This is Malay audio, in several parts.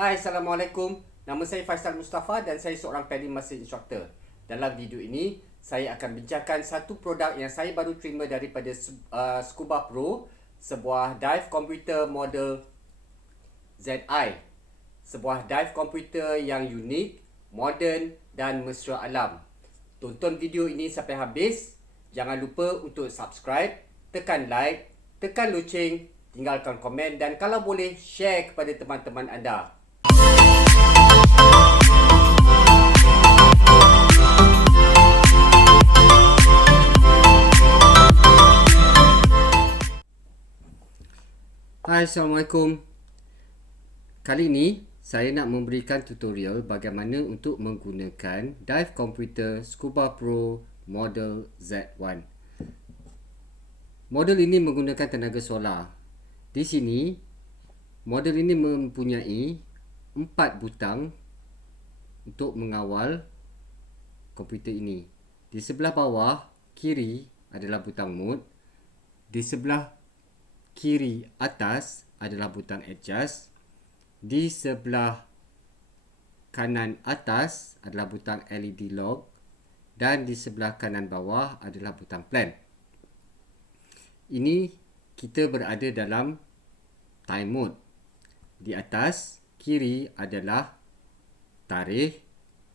Hai, Assalamualaikum. Nama saya Faisal Mustafa dan saya seorang paddling master instructor. Dalam video ini, saya akan bincangkan satu produk yang saya baru terima daripada Scuba Pro, sebuah dive komputer model ZI. Sebuah dive komputer yang unik, moden dan mesra alam. Tonton video ini sampai habis. Jangan lupa untuk subscribe, tekan like, tekan loceng, tinggalkan komen dan kalau boleh share kepada teman-teman anda. Hai, Assalamualaikum. Kali ini saya nak memberikan tutorial bagaimana untuk menggunakan dive komputer Scuba Pro model Z1. Model ini menggunakan tenaga solar. Di sini model ini mempunyai 4 butang untuk mengawal komputer ini. Di sebelah bawah kiri adalah butang mode. Di sebelah kiri atas adalah butang adjust. Di sebelah kanan atas adalah butang LED log dan di sebelah kanan bawah adalah butang plan. Ini kita berada dalam time mode. Di atas kiri adalah tarikh,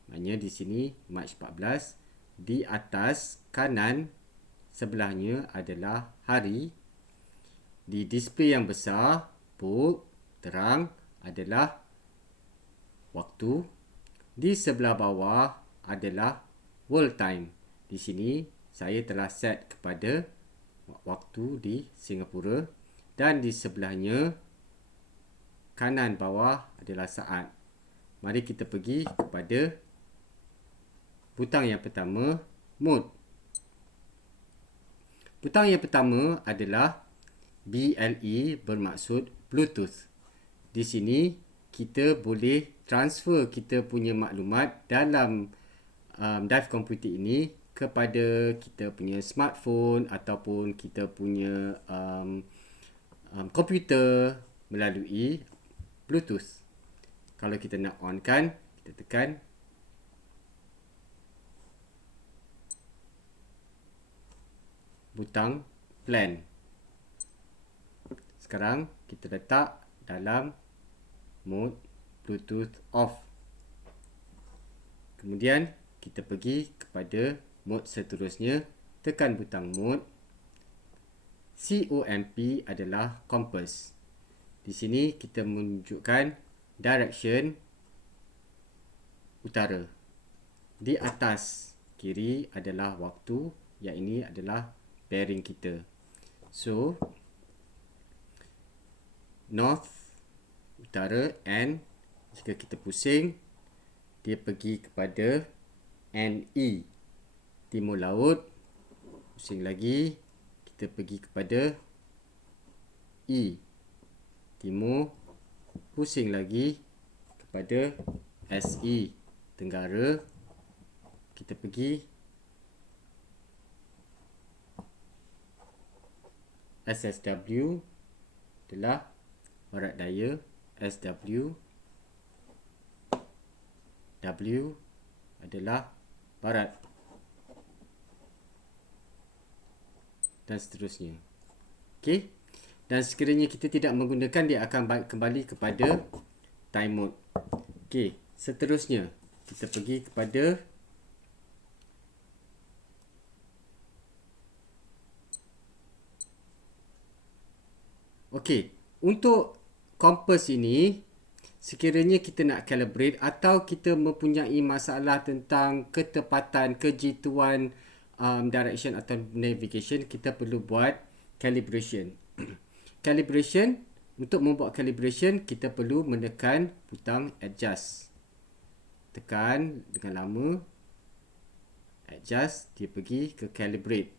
maknanya di sini Mac 14. Di atas kanan sebelahnya adalah hari. Di display yang besar, bold, terang adalah waktu. Di sebelah bawah adalah world time. Di sini saya telah set kepada waktu di Singapura dan di sebelahnya kanan bawah adalah saat. Mari kita pergi kepada butang yang pertama, mode. Butang yang pertama adalah BLE, bermaksud Bluetooth. Di sini kita boleh transfer kita punya maklumat dalam dive computer ini kepada kita punya smartphone ataupun kita punya komputer melalui Bluetooth. Kalau kita nak on kan, kita tekan butang plan. Sekarang kita letak dalam mode Bluetooth off. Kemudian kita pergi kepada mode seterusnya, tekan butang mode. COMP adalah compass. Di sini kita menunjukkan direction utara. Di atas kiri adalah waktu, yang ini adalah bearing kita. So north, utara, and jika kita pusing, dia pergi kepada NE, timur laut. Pusing lagi, kita pergi kepada E, timur. Pusing lagi kepada SE, tenggara. Kita pergi SSW adalah barat daya, SW, W adalah barat, dan seterusnya. Okey. Dan sekiranya kita tidak menggunakan, dia akan kembali kepada time mode. Okey, seterusnya kita pergi kepada untuk kompas ini, sekiranya kita nak calibrate atau kita mempunyai masalah tentang ketepatan, kejituan direction atau navigation, kita perlu buat calibration. Calibration, untuk membuat calibration, kita perlu menekan butang adjust. Tekan dengan lama, adjust, dia pergi ke calibrate.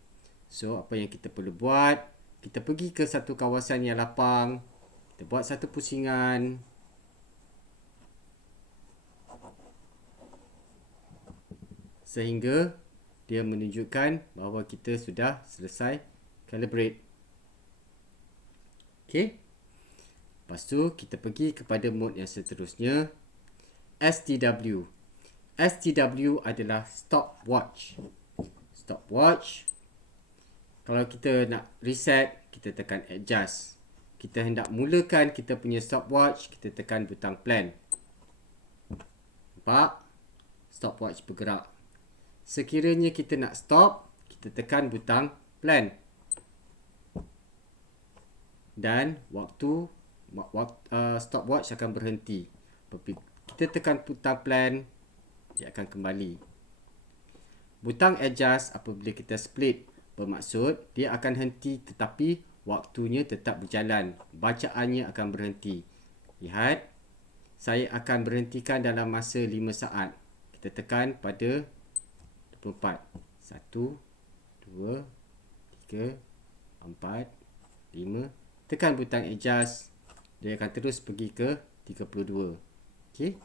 So apa yang kita perlu buat, kita pergi ke satu kawasan yang lapang, kita buat satu pusingan. Sehingga dia menunjukkan bahawa kita sudah selesai calibrate. Okey. Lepas tu kita pergi kepada mode yang seterusnya, STW. STW adalah stopwatch. Stopwatch. Kalau kita nak reset, kita tekan adjust. Kita hendak mulakan kita punya stopwatch, kita tekan butang plan. Nampak? Stopwatch bergerak. Sekiranya kita nak stop, kita tekan butang plan. Dan stopwatch akan berhenti. Kita tekan butang plan, dia akan kembali. Butang adjust apabila kita split, bermaksud dia akan henti tetapi waktunya tetap berjalan. Bacaannya akan berhenti. Lihat, saya akan berhentikan dalam masa 5 saat. Kita tekan pada 24. 1, 2, 3, 4, 5. Tekan butang adjust. Dia akan terus pergi ke 32. Okey.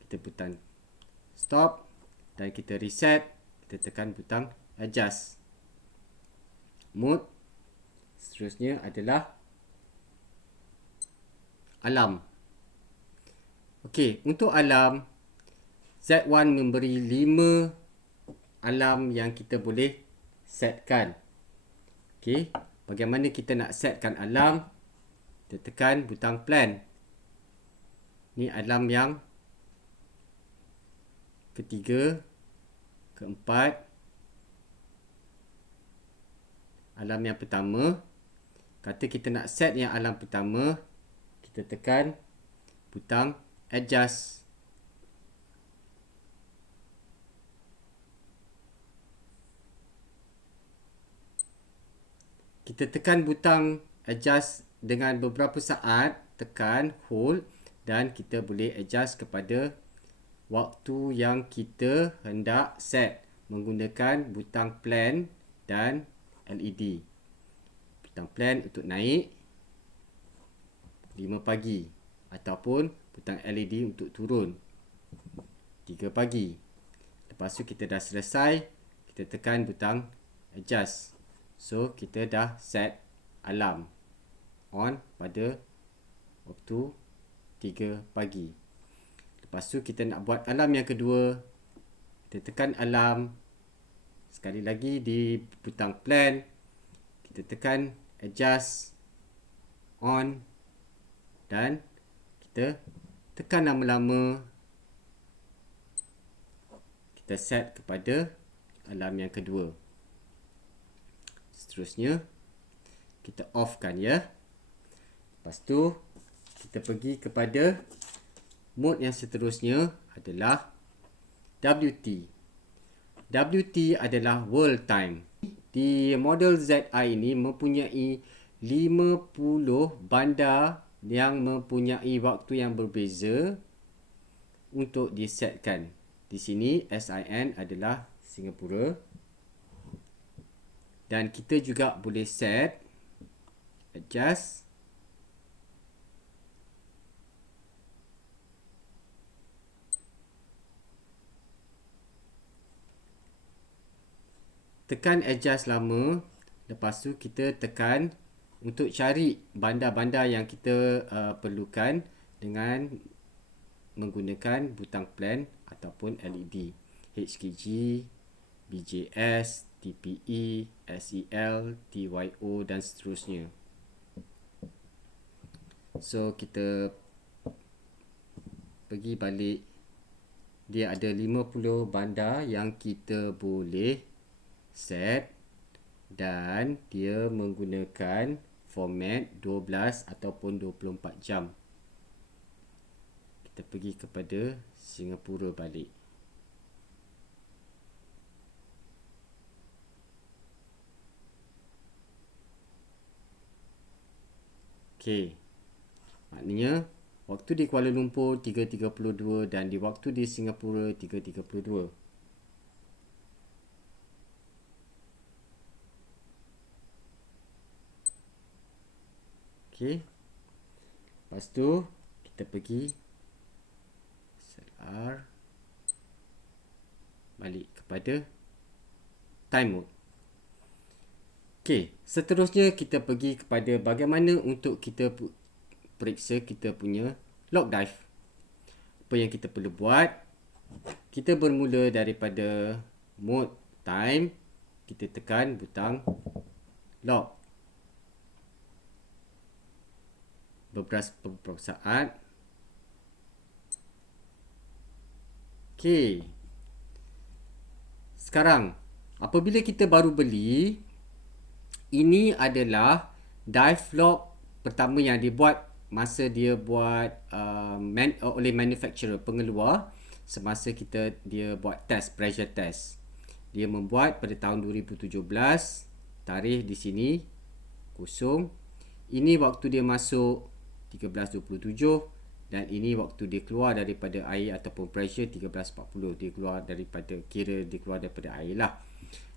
Kita butang stop dan kita reset. Kita tekan butang adjust. Mode seterusnya adalah alarm. Okey, untuk alarm, Z1 memberi 5 alarm yang kita boleh setkan. Okey, bagaimana kita nak setkan alarm? Kita tekan butang plan. Ni alarm yang ketiga, keempat. Alarm yang pertama. Kata kita nak set yang alarm pertama, kita tekan butang adjust. Kita tekan butang adjust dengan beberapa saat, tekan hold dan kita boleh adjust kepada waktu yang kita hendak set menggunakan butang plan dan LED. Butang plan untuk naik 5 pagi ataupun butang LED untuk turun 3 pagi. Lepas tu kita dah selesai, kita tekan butang adjust. So kita dah set alarm on pada waktu 3 pagi. Lepas tu kita nak buat alarm yang kedua, kita tekan alarm sekali lagi di butang plan, kita tekan adjust on dan kita tekan lama-lama, kita set kepada alarm yang kedua. Seterusnya kita offkan ya. Lepas tu kita pergi kepada mode yang seterusnya adalah WT. WT adalah world time. Di model ZI ini mempunyai 50 bandar yang mempunyai waktu yang berbeza untuk disetkan. Di sini SIN adalah Singapura. Dan kita juga boleh set, adjust, tekan adjust lama. Lepas tu kita tekan untuk cari bandar-bandar yang kita perlukan dengan menggunakan butang plan ataupun LED. HKG, BJS, TPE, SEL, TYO dan seterusnya. So kita pergi balik. Dia ada 50 bandar yang kita boleh set dan dia menggunakan format 12 ataupun 24 jam. Kita pergi kepada Singapura balik. Okey. Maknanya waktu di Kuala Lumpur 3.32 dan di waktu di Singapura 3.32. Okey. Lepas tu kita pergi SLR balik kepada time mode. Okey, seterusnya kita pergi kepada bagaimana untuk kita periksa kita punya log dive. Apa yang kita perlu buat? Kita bermula daripada mode time. Kita tekan butang log. Beberapa saat. Okey. Sekarang, apabila kita baru beli, ini adalah dive log pertama yang dibuat masa dia buat oleh manufacturer, pengeluar, semasa dia buat test, pressure test. Dia membuat pada tahun 2017, tarikh di sini kosong. Ini waktu dia masuk 13.27 dan ini waktu dia keluar daripada air ataupun pressure 13.40. Dia keluar daripada air lah.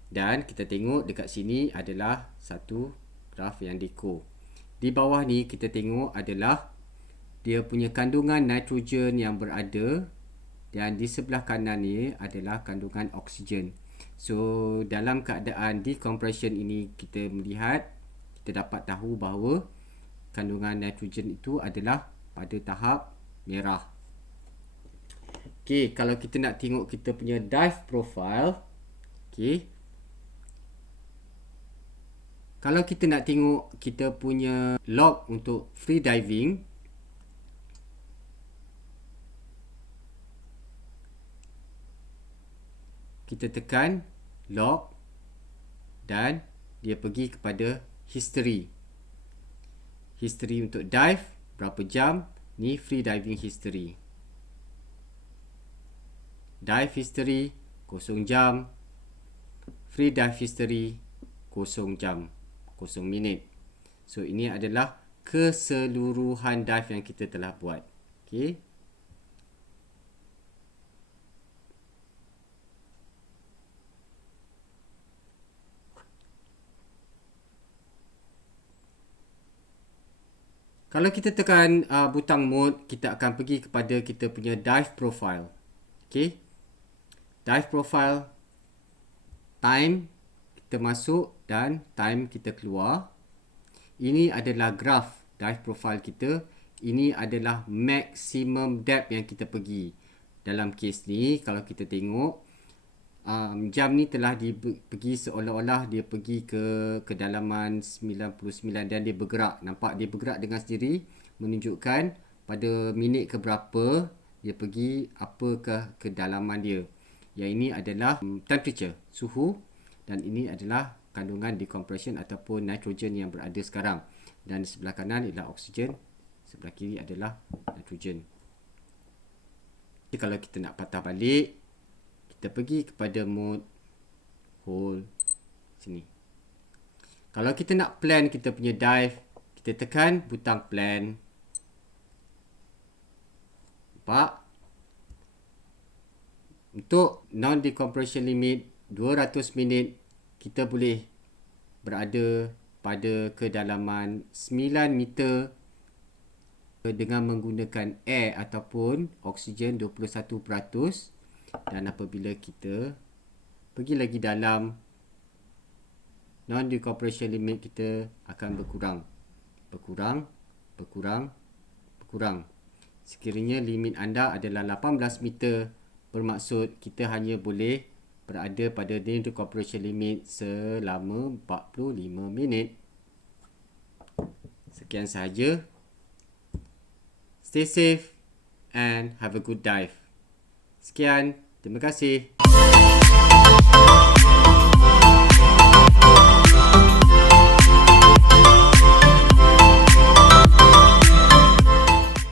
Dan kita tengok dekat sini adalah satu graf yang deco. Di bawah ni kita tengok adalah dia punya kandungan nitrogen yang berada, dan di sebelah kanan ni adalah kandungan oksigen. So dalam keadaan decompression ini kita dapat tahu bahawa kandungan nitrogen itu adalah pada tahap merah. Okey, kalau kita nak tengok kita punya dive profile, okey. Kalau kita nak tengok kita punya log untuk free diving, kita tekan log dan dia pergi kepada history. History untuk dive, berapa jam, ni free diving history. Dive history, 0 jam. Free dive history, 0 jam. 0 minit. So ini adalah keseluruhan dive yang kita telah buat. Okey. Kalau kita tekan butang mode, kita akan pergi kepada kita punya dive profile. Okey. Dive profile, time kita masuk dan time kita keluar. Ini adalah graf dive profile kita. Ini adalah maximum depth yang kita pergi. Dalam kes ni, kalau kita tengok, jam ni telah pergi seolah-olah dia pergi ke kedalaman 99 dan dia bergerak. Nampak dia bergerak dengan sendiri, menunjukkan pada minit ke berapa dia pergi, apakah kedalaman dia. Yang ini adalah temperature, suhu, dan ini adalah kandungan decompression ataupun nitrogen yang berada sekarang. Dan di sebelah kanan adalah oksigen, sebelah kiri adalah nitrogen. Jadi kalau kita nak patah balik, kita pergi kepada mode whole sini. Kalau kita nak plan kita punya dive, kita tekan butang plan. Nampak? Untuk non-decompression limit 200 minit, kita boleh berada pada kedalaman 9 meter dengan menggunakan air ataupun oksigen 21%. Dan apabila kita pergi lagi dalam, non-decompression limit kita akan berkurang. Sekiranya limit anda adalah 18 meter, bermaksud kita hanya boleh berada pada non-decompression limit selama 45 minit. Sekian sahaja. Stay safe and have a good dive. Sekian, terima kasih.